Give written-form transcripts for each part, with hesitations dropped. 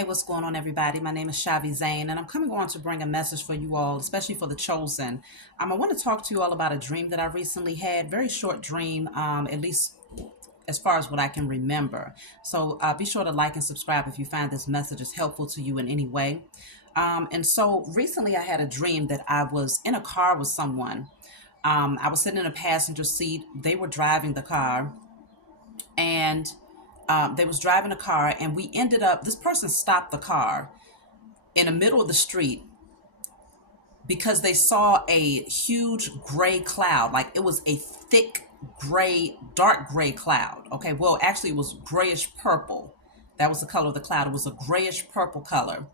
Hey, what's going on, everybody? My name is Shavi Zane, and I'm coming on to bring a message for you all, especially for the chosen. I want to talk to you all about a dream that I recently had. Very short dream, at least as far as what I can remember. So be sure to like and subscribe if you find this message is helpful to you in any way. And so recently, I had a dream that I was in a car with someone. I was sitting in a passenger seat. They were driving the car, and they was driving a car, and we ended up. This person stopped the car in the middle of the street because they saw a huge gray cloud. Like it was a thick gray, dark gray cloud. Okay, well, actually, it was grayish purple. That was the color of the cloud. It was a grayish purple color.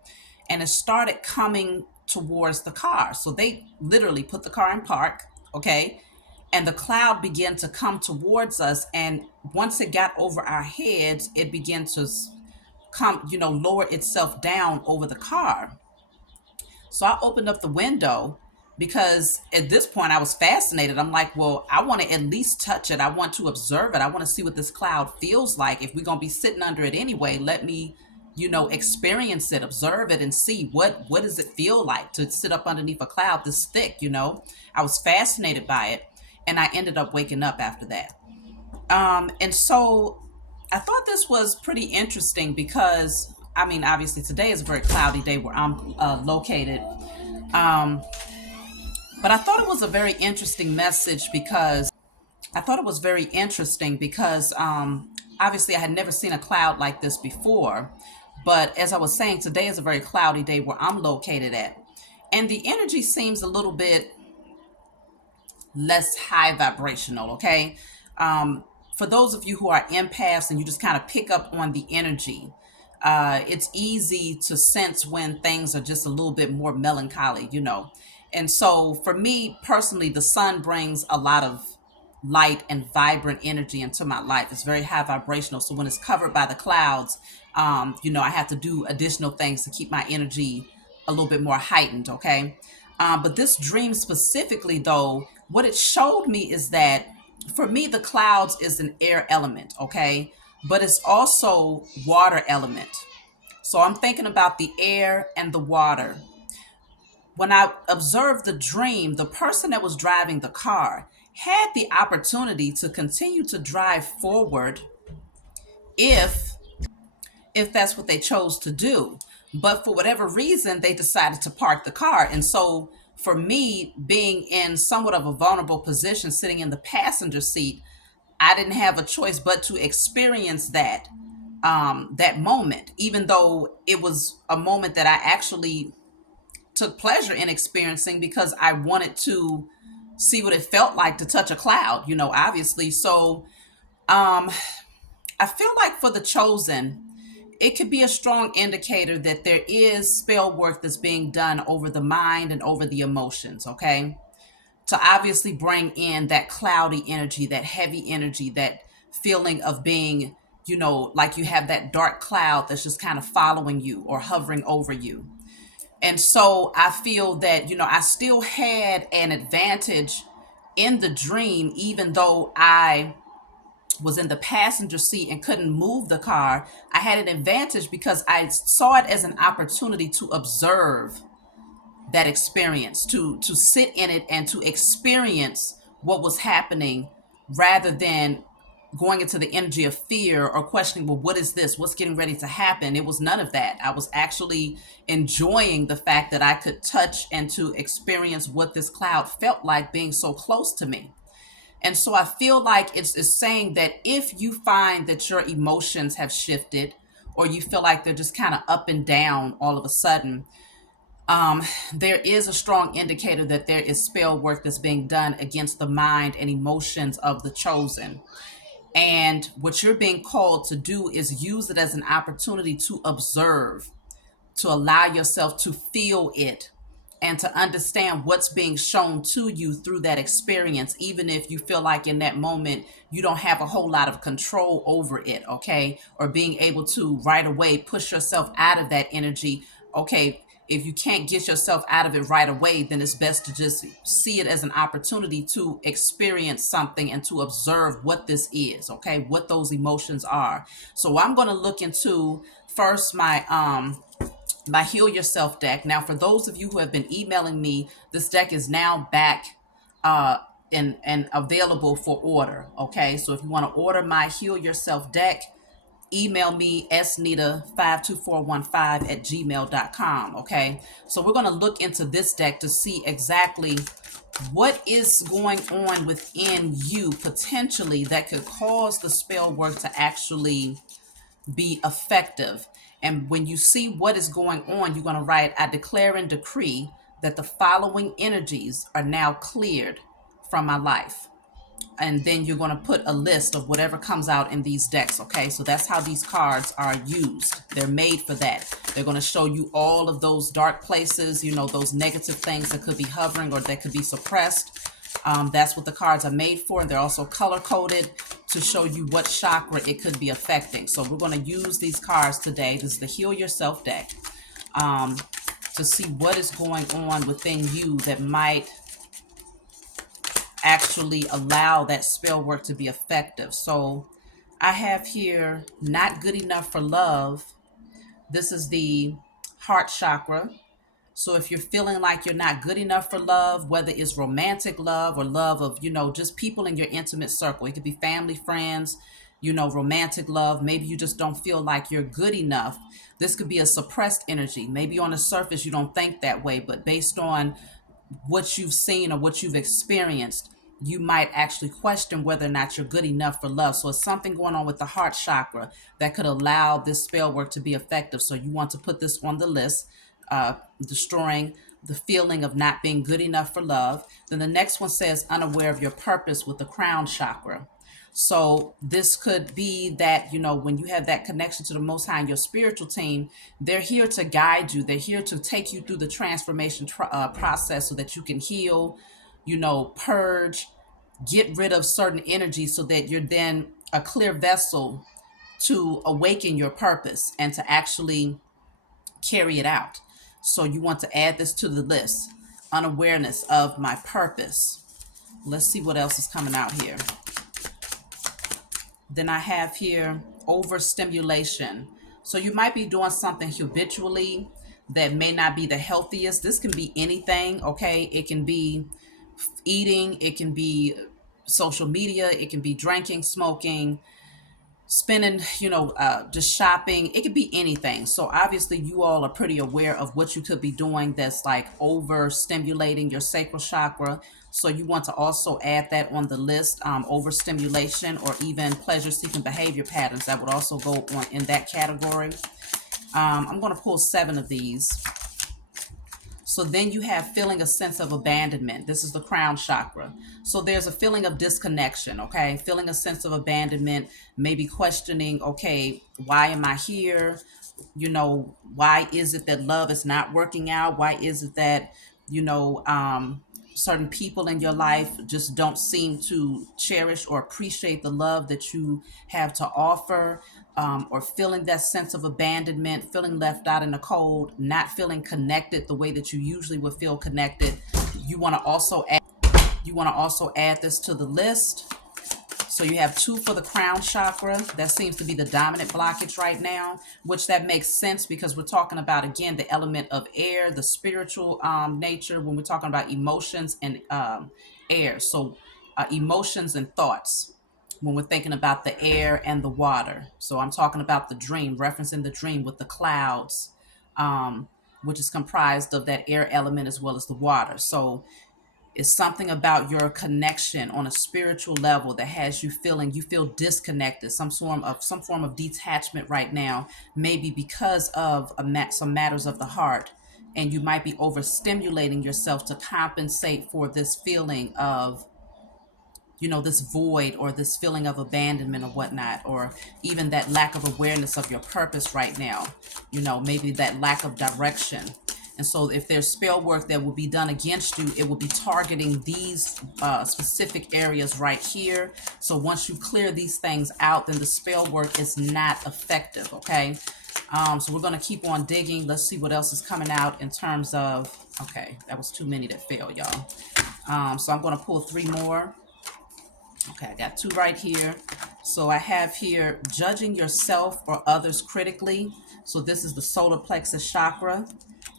And it started coming towards the car. So they literally put the car in park. Okay. And the cloud began to come towards us. And once it got over our heads, it began to come, lower itself down over the car. So I opened up the window because at this point I was fascinated. I'm like, well, I want to at least touch it. I want to observe it. I want to see what this cloud feels like. If we're going to be sitting under it anyway, let me, experience it, observe it, and see what does it feel like to sit up underneath a cloud this thick. I was fascinated by it, and I ended up waking up after that. And so I thought this was pretty interesting because, I mean, obviously today is a very cloudy day where I'm located. Um, but I thought it was a very interesting message because I thought it was very interesting because obviously I had never seen a cloud like this before. But as I was saying, today is a very cloudy day where I'm located at. And the energy seems a little bit less high vibrational, okay? For those of you who are empaths and you just kind of pick up on the energy, it's easy to sense when things are just a little bit more melancholy. And so for me personally, the sun brings a lot of light and vibrant energy into my life. It's very high vibrational. So when it's covered by the clouds, I have to do additional things to keep my energy a little bit more heightened, okay? But this dream specifically, though, what it showed me is that for me, the clouds is an air element, okay? But it's also water element. So I'm thinking about the air and the water. When I observed the dream, the person that was driving the car had the opportunity to continue to drive forward if that's what they chose to do. But for whatever reason, they decided to park the car. And so for me, being in somewhat of a vulnerable position, sitting in the passenger seat, I didn't have a choice but to experience that moment, even though it was a moment that I actually took pleasure in experiencing because I wanted to see what it felt like to touch a cloud, obviously. So I feel like for the chosen, it could be a strong indicator that there is spell work that's being done over the mind and over the emotions, okay? To obviously bring in that cloudy energy, that heavy energy, that feeling of being, like you have that dark cloud that's just kind of following you or hovering over you. And so I feel that, I still had an advantage in the dream, even though I was in the passenger seat and couldn't move the car. I had an advantage because I saw it as an opportunity to observe that experience, to sit in it and to experience what was happening rather than going into the energy of fear or questioning, well, what is this? What's getting ready to happen? It was none of that. I was actually enjoying the fact that I could touch and to experience what this cloud felt like being so close to me. And so I feel like it's saying that if you find that your emotions have shifted or you feel like they're just kind of up and down all of a sudden, there is a strong indicator that there is spell work that's being done against the mind and emotions of the chosen. And what you're being called to do is use it as an opportunity to observe, to allow yourself to feel it and to understand what's being shown to you through that experience, even if you feel like in that moment you don't have a whole lot of control over it, okay? Or being able to right away push yourself out of that energy. Okay, if you can't get yourself out of it right away, then it's best to just see it as an opportunity to experience something and to observe what this is, okay? What those emotions are. So I'm going to look into first my Heal Yourself deck. Now, for those of you who have been emailing me, this deck is now back uh, and available for order. Okay, so if you want to order my Heal Yourself deck, email me snita52415 at gmail.com. Okay, so we're going to look into this deck to see exactly what is going on within you potentially that could cause the spell work to actually be effective. And when you see what is going on, you're going to write, I declare and decree that the following energies are now cleared from my life. And then you're going to put a list of whatever comes out in these decks. Okay, so that's how these cards are used. They're made for that. They're going to show you all of those dark places, you know, those negative things that could be hovering or that could be suppressed. That's what the cards are made for. They're also color coded to show you what chakra it could be affecting. So we're going to use these cards today. This is the Heal Yourself deck, to see what is going on within you that might actually allow that spell work to be effective. So I have here not good enough for love. This is the heart chakra. So if you're feeling like you're not good enough for love, whether it's romantic love or love of, you know, just people in your intimate circle, it could be family, friends, you know, romantic love. Maybe you just don't feel like you're good enough. This could be a suppressed energy. Maybe on the surface you don't think that way, but based on what you've seen or what you've experienced, you might actually question whether or not you're good enough for love. So it's something going on with the heart chakra that could allow this spell work to be effective. So you want to put this on the list, destroying the feeling of not being good enough for love. Then the next one says unaware of your purpose with the crown chakra. So this could be that, you know, when you have that connection to the Most High and your spiritual team, they're here to guide you. They're here to take you through the transformation process so that you can heal, you know, purge, get rid of certain energies so that you're then a clear vessel to awaken your purpose and to actually carry it out. So you want to add this to the list. Unawareness of my purpose. Let's see what else is coming out here. Then I have here overstimulation. So you might be doing something habitually that may not be the healthiest. This can be anything, okay? It can be eating, it can be social media, it can be drinking, smoking, spending, you know, just shopping. It could be anything. So obviously you all are pretty aware of what you could be doing that's like overstimulating your sacral chakra. So you want to also add that on the list, overstimulation or even pleasure-seeking behavior patterns. That would also go on in that category. I'm going to pull 7 of these. So then you have feeling a sense of abandonment. This is the crown chakra. So there's a feeling of disconnection, okay? Feeling a sense of abandonment, maybe questioning, okay, why am I here? You know, why is it that love is not working out? Why is it that, you know, certain people in your life just don't seem to cherish or appreciate the love that you have to offer, or feeling that sense of abandonment, feeling left out in the cold, not feeling connected the way that you usually would feel connected. You want to also add this to the list. So you have 2 for the crown chakra. That seems to be the dominant blockage right now, which that makes sense because we're talking about, again, the element of air, the spiritual nature, when we're talking about emotions and air. So emotions and thoughts when we're thinking about the air and the water. So I'm talking about the dream, referencing the dream with the clouds, which is comprised of that air element as well as the water. So it's something about your connection on a spiritual level that has you feel disconnected, some form of detachment right now, maybe because of some matters of the heart, and you might be overstimulating yourself to compensate for this feeling of, you know, this void or this feeling of abandonment or whatnot, or even that lack of awareness of your purpose right now, you know, maybe that lack of direction. And so if there's spell work that will be done against you, it will be targeting these specific areas right here. So once you clear these things out, then the spell work is not effective, okay? So we're going to keep on digging. Let's see what else is coming out in terms of, okay, that was too many that failed, y'all. So I'm going to pull 3 more. Okay, I got two right here. So I have here judging yourself or others critically. So this is the solar plexus chakra.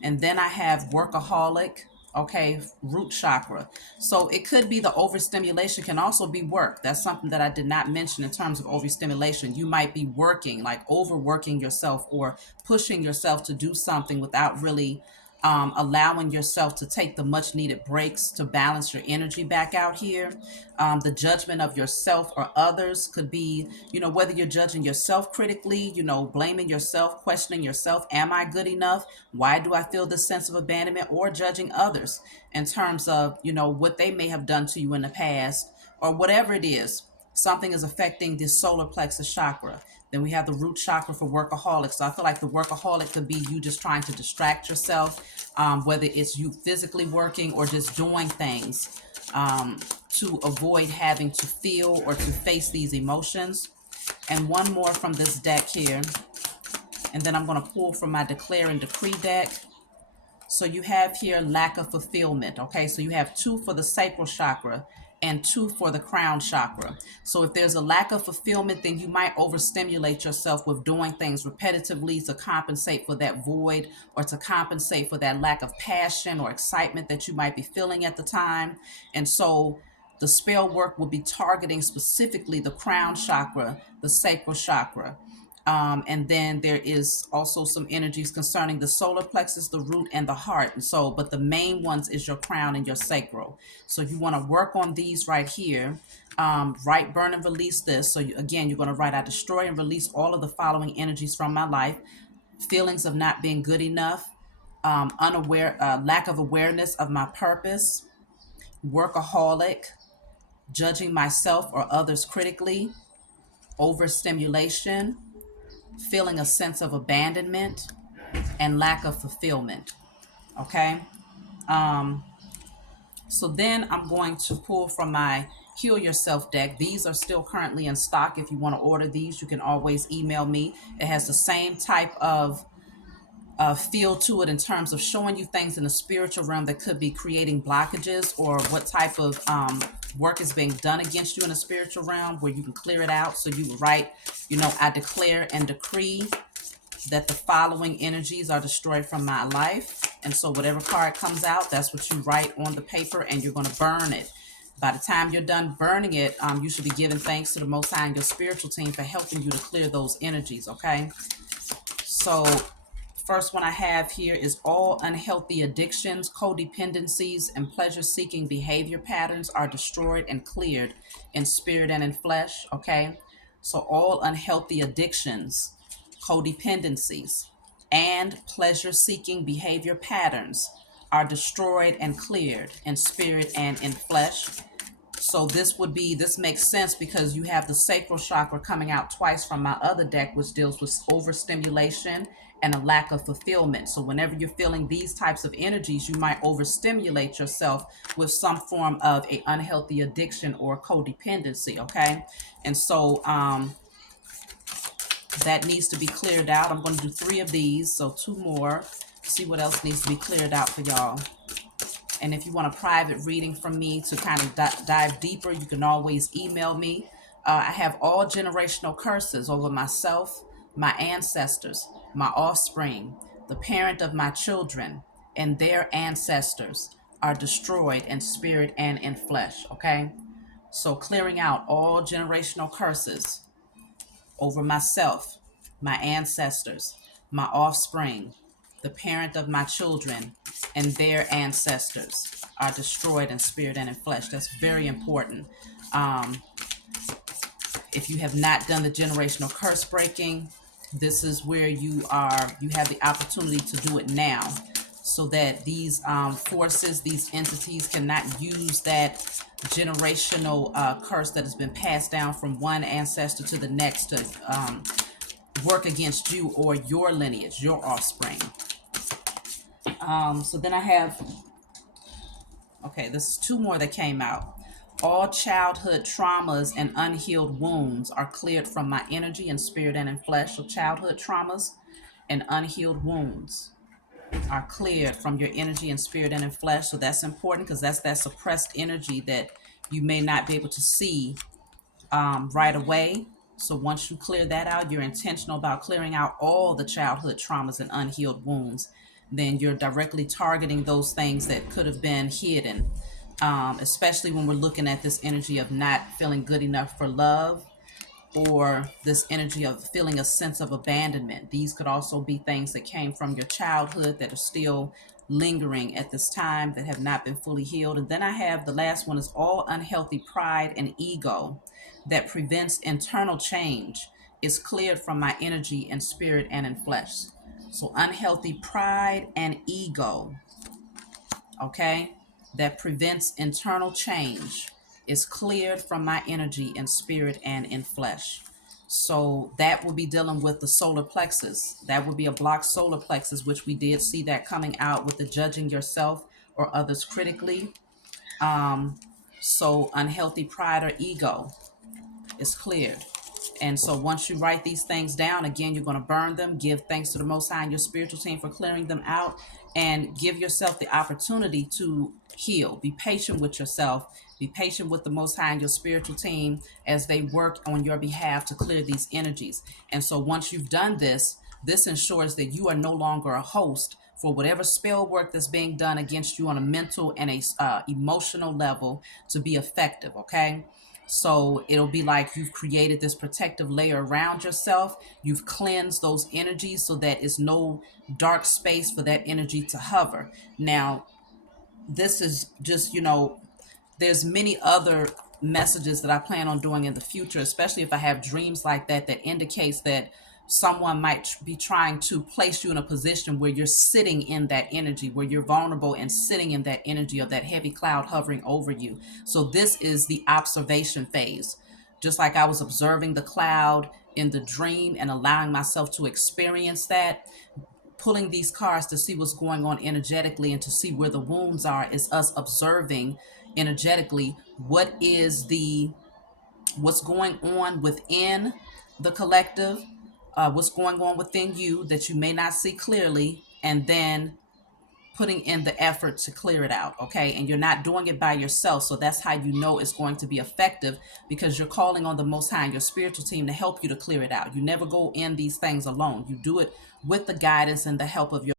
And then I have workaholic, okay, root chakra. So it could be the overstimulation, can also be work. That's something that I did not mention in terms of overstimulation. You might be working, like overworking yourself or pushing yourself to do something without really allowing yourself to take the much needed breaks to balance your energy back out here. The judgment of yourself or others could be, whether you're judging yourself critically, blaming yourself, questioning yourself. Am I good enough? Why do I feel this sense of abandonment? Or judging others in terms of, what they may have done to you in the past or whatever it is. Something is affecting the solar plexus chakra. Then we have the root chakra for workaholics. So I feel like the workaholic could be you just trying to distract yourself, whether it's you physically working or just doing things to avoid having to feel or to face these emotions. And one more from this deck here. And then I'm going to pull from my Declare and Decree deck. So you have here lack of fulfillment. Okay, so you have two for the sacral chakra and two for the crown chakra. So if there's a lack of fulfillment, then you might overstimulate yourself with doing things repetitively to compensate for that void or to compensate for that lack of passion or excitement that you might be feeling at the time. And so the spell work will be targeting specifically the crown chakra, the sacral chakra. And then there is also some energies concerning the solar plexus, the root, and the heart. And so, but the main ones is your crown and your sacral. So you want to work on these right here. Write, burn, and release this. So again, you're going to write, I destroy and release all of the following energies from my life. Feelings of not being good enough, lack of awareness of my purpose, workaholic, judging myself or others critically, overstimulation, feeling a sense of abandonment, and lack of fulfillment. Okay. So then I'm going to pull from my Heal Yourself deck. These are still currently in stock. If you want to order these, you can always email me. It has the same type of feel to it in terms of showing you things in the spiritual realm that could be creating blockages or what type of work is being done against you in the spiritual realm where you can clear it out. So you would write, I declare and decree that the following energies are destroyed from my life. And so whatever card comes out, that's what you write on the paper and you're going to burn it. By the time you're done burning it, you should be giving thanks to the Most High and your spiritual team for helping you to clear those energies, okay? So first one I have here is all unhealthy addictions, codependencies, and pleasure-seeking behavior patterns are destroyed and cleared in spirit and in flesh, okay? So all unhealthy addictions, codependencies, and pleasure-seeking behavior patterns are destroyed and cleared in spirit and in flesh. So this makes sense because you have the sacral chakra coming out twice from my other deck, which deals with overstimulation and a lack of fulfillment. So whenever you're feeling these types of energies, you might overstimulate yourself with some form of a unhealthy addiction or codependency, okay? And so that needs to be cleared out. I'm going to do 3 of these, so 2 more. See what else needs to be cleared out for y'all. And if you want a private reading from me to kind of dive deeper, you can always email me. I have all generational curses over myself, my ancestors, my offspring, the parent of my children, and their ancestors are destroyed in spirit and in flesh, okay? So clearing out all generational curses over myself, my ancestors, my offspring, the parent of my children, and their ancestors are destroyed in spirit and in flesh. That's very important. If you have not done the generational curse breaking, this is where you have the opportunity to do it now so that these forces, these entities cannot use that generational curse that has been passed down from one ancestor to the next to work against you or your lineage, your offspring. So then I have, okay, this is 2 more that came out. All childhood traumas and unhealed wounds are cleared from my energy and spirit and in flesh. So childhood traumas and unhealed wounds are cleared from your energy and spirit and in flesh. So that's important because that's that suppressed energy that you may not be able to see right away. So once you clear that out, you're intentional about clearing out all the childhood traumas and unhealed wounds. Then you're directly targeting those things that could have been hidden, especially when we're looking at this energy of not feeling good enough for love, or this energy of feeling a sense of abandonment. These could also be things that came from your childhood that are still lingering at this time, that have not been fully healed. And then I have the last one is all unhealthy pride and ego that prevents internal change is cleared from my energy and spirit and in flesh. So unhealthy pride and ego, okay, that prevents internal change is cleared from my energy and spirit and in flesh. So that will be dealing with the solar plexus. That would be a blocked solar plexus, which we did see that coming out with the judging yourself or others critically. So unhealthy pride or ego is cleared. And so once you write these things down, again, you're going to burn them, give thanks to the Most High and your spiritual team for clearing them out, and give yourself the opportunity to heal. Be patient with yourself. Be patient with the Most High and your spiritual team as they work on your behalf to clear these energies. And so once you've done this, this ensures that you are no longer a host for whatever spell work that's being done against you on a mental and a emotional level to be effective, okay? So it'll be like you've created this protective layer around yourself. You've cleansed those energies so that it's no dark space for that energy to hover. Now, this is just, there's many other messages that I plan on doing in the future, especially if I have dreams like that that indicates that someone might be trying to place you in a position where you're sitting in that energy, where you're vulnerable and sitting in that energy of that heavy cloud hovering over you. So this is the observation phase. Just like I was observing the cloud in the dream and allowing myself to experience that, pulling these cards to see what's going on energetically and to see where the wounds are is us observing energetically what's going on within the collective, what's going on within you that you may not see clearly, and then putting in the effort to clear it out, okay? And you're not doing it by yourself, so that's how you know it's going to be effective, because you're calling on the Most High and your spiritual team to help you to clear it out. You never go in these things alone. You do it with the guidance and the help of your